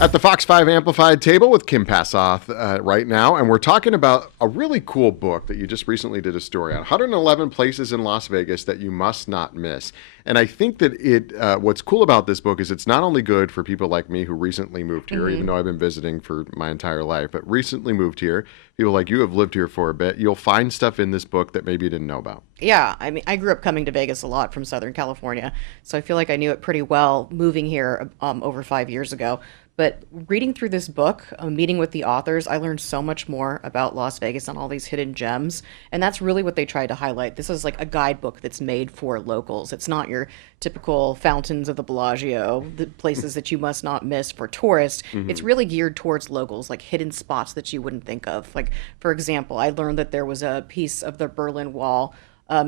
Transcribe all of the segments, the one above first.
At the Fox 5 Amplified table with Kim Passoff right now, and we're talking about a really cool book that you just recently did a story on, 111 Places in Las Vegas That You Must Not Miss. And I think that what's cool about this book is it's not only good for people like me who recently moved here, even though I've been visiting for my entire life, but recently moved here, people like you have lived here for a bit, you'll find stuff in this book that maybe you didn't know about. Yeah, I mean, I grew up coming to Vegas a lot from Southern California, so I feel like I knew it pretty well moving here over 5 years ago. But reading through this book, meeting with the authors, I learned so much more about Las Vegas and all these hidden gems. And that's really what they tried to highlight. This is like a guidebook that's made for locals. It's not your typical fountains of the Bellagio, the places that you must not miss for tourists. It's really geared towards locals, like hidden spots that you wouldn't think of. Like, for example, I learned that there was a piece of the Berlin Wall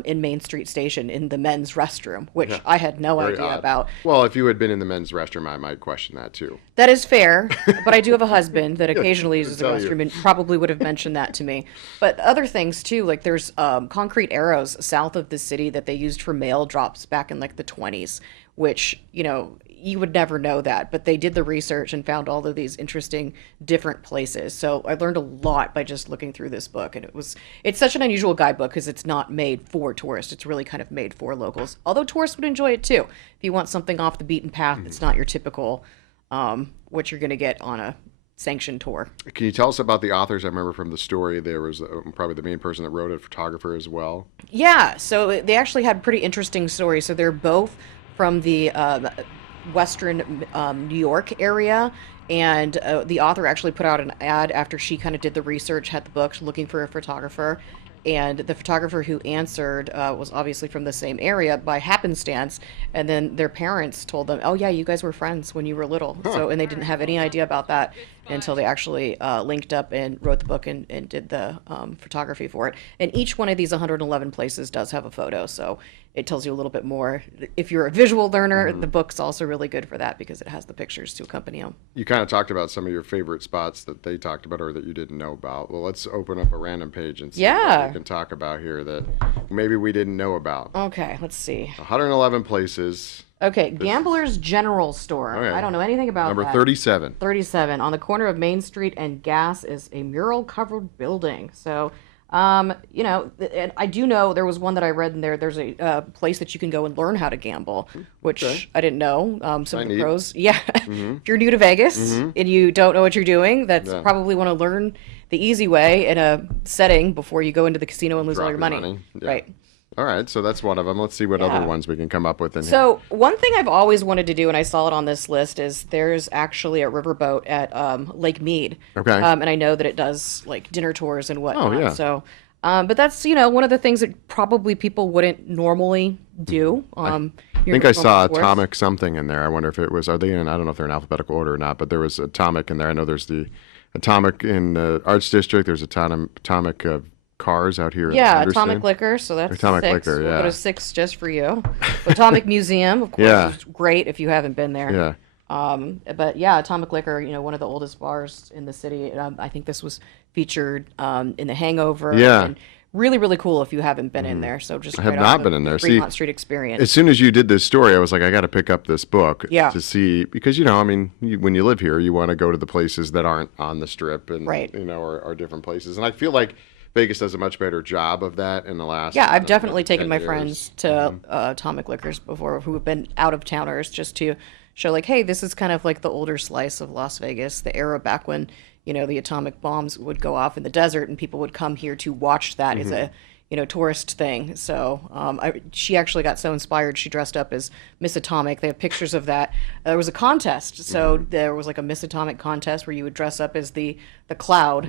in Main Street Station in the men's restroom, which I had no idea about. Well, if you had been in the men's restroom, I might question that too. That is fair, but I do have a husband that occasionally uses the restroom and probably would have mentioned that to me. But other things too, like there's concrete arrows south of the city that they used for mail drops back in like the 20s, which, you would never know that, but they did the research and found all of these interesting different places. So I learned a lot by just looking through this book, and it's such an unusual guidebook because it's not made for tourists. It's really kind of made for locals, although tourists would enjoy it too. If you want something off the beaten path, it's not your typical what you're going to get on a sanctioned tour. Can you tell us about the authors? I remember from the story there was probably the main person that wrote it, a photographer as well. Yeah, so they actually had pretty interesting stories. So they're both from the Western New York area, and the author actually put out an ad after she kind of did the research, had the book, looking for a photographer, and the photographer who answered was obviously from the same area by happenstance, and then their parents told them, oh yeah, you guys were friends when you were little. And they didn't have any idea about that until they actually linked up and wrote the book and did the photography for it. And each one of these 111 places does have a photo, so it tells you a little bit more. If you're a visual learner, the book's also really good for that because it has the pictures to accompany them. You kind of talked about some of your favorite spots that they talked about or that you didn't know about. Well, let's open up a random page and see what we can talk about here that maybe we didn't know about. Okay, let's see. 111 places. Okay, Gambler's General Store. Okay. I don't know anything about Number that. 37. 37. On the corner of Main Street and Gas is a mural-covered building. So, and I do know there was one that I read in there. There's a place that you can go and learn how to gamble, which I didn't know. Some of the pros. Yeah. If you're new to Vegas and you don't know what you're doing, that's probably want to learn the easy way in a setting before you go into the casino and lose all your money. Yeah. Right. All right, so that's one of them. Let's see what other ones we can come up with in here. So one thing I've always wanted to do, and I saw it on this list, is there's actually a riverboat at Lake Mead. Okay. And I know that it does like dinner tours and whatnot. Oh, yeah. So, but that's, one of the things that probably people wouldn't normally do. I think I saw Atomic something in there. I wonder if it was, I don't know if they're in alphabetical order or not, but there was Atomic in there. I know there's the Atomic in the Arts District. There's Atomic cars out here. Yeah, Atomic Liquor, so that's Atomic 6. Liquor, yeah. We'll go to 6 just for you. Atomic Museum, of course, is great if you haven't been there. Yeah. But yeah, Atomic Liquor, one of the oldest bars in the city. I think this was featured in The Hangover. Yeah. And really, really cool if you haven't been in there. So just I have not been in there. Fremont Street experience. As soon as you did this story, I was like, I got to pick up this book to see, because, when you live here, you want to go to the places that aren't on the Strip and, or different places. And I feel like Vegas does a much better job of that in the last. Yeah, I've definitely taken my years. friends to Atomic Liquors before who have been out of towners just to show like, hey, this is kind of like the older slice of Las Vegas, the era back when, the atomic bombs would go off in the desert and people would come here to watch that as a, tourist thing. So she actually got so inspired, she dressed up as Miss Atomic. They have pictures of that. There was a contest. So there was like a Miss Atomic contest where you would dress up as the cloud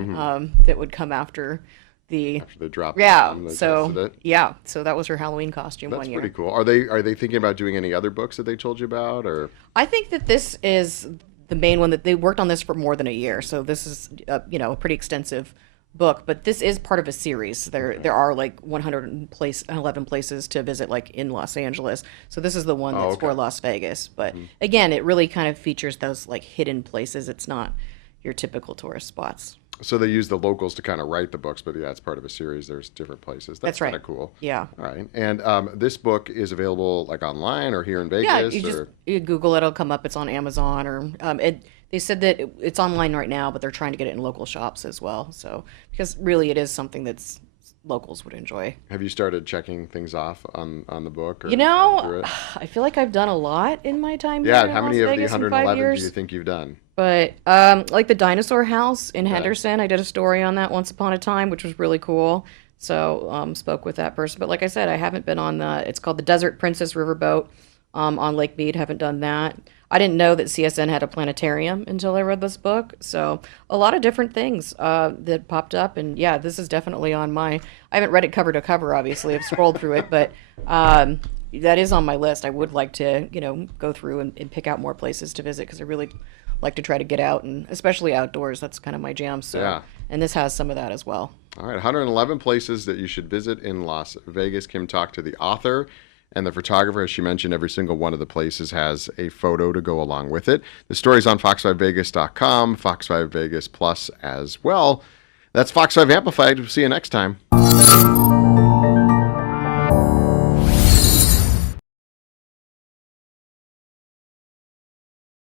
that would come after the drop. Yeah. So that was her Halloween costume That's one year. pretty cool. Are they thinking about doing any other books that they told you about, or? I think that this is the main one that they worked on this for more than a year. So this is a pretty extensive book, but this is part of a series. There are like 111 places to visit like in Los Angeles. So this is the one that's for Las Vegas. But again, it really kind of features those like hidden places. It's not your typical tourist spots. So they use the locals to kind of write the books, but yeah, it's part of a series. There's different places. That's That's kind right. of cool. Yeah. All right. And this book is available like online or here in Yeah, Vegas you just or you Google it, it'll come up. It's on Amazon or they said that it's online right now, but they're trying to get it in local shops as well. So because really it is something that's locals would enjoy. have you started checking things off on the book You or going know, through it? I feel like I've done a lot in my time here Yeah. in How Las many of the Vegas in five 111 do you years. think you've done? But like the dinosaur house in Okay. Henderson, I did a story on that once upon a time, which was really cool. So spoke with that person. But like I said, I haven't been on the. It's called the Desert Princess Riverboat on Lake Mead. Haven't done that. I didn't know that CSN had a planetarium until I read this book. So a lot of different things that popped up, and yeah, this is definitely on my. I haven't read it cover to cover, obviously. I've scrolled through it, but that is on my list. I would like to, go through and pick out more places to visit because I really like to try to get out and especially outdoors. That's kind of my jam. So, Yeah. and this has some of that as well. All right, 111 places that you should visit in Las Vegas. Kim talked to the author and the photographer. As she mentioned, every single one of the places has a photo to go along with it. The story's on fox5vegas.com, Fox 5 Vegas Plus as well. That's Fox 5 Amplified. We'll see you next time.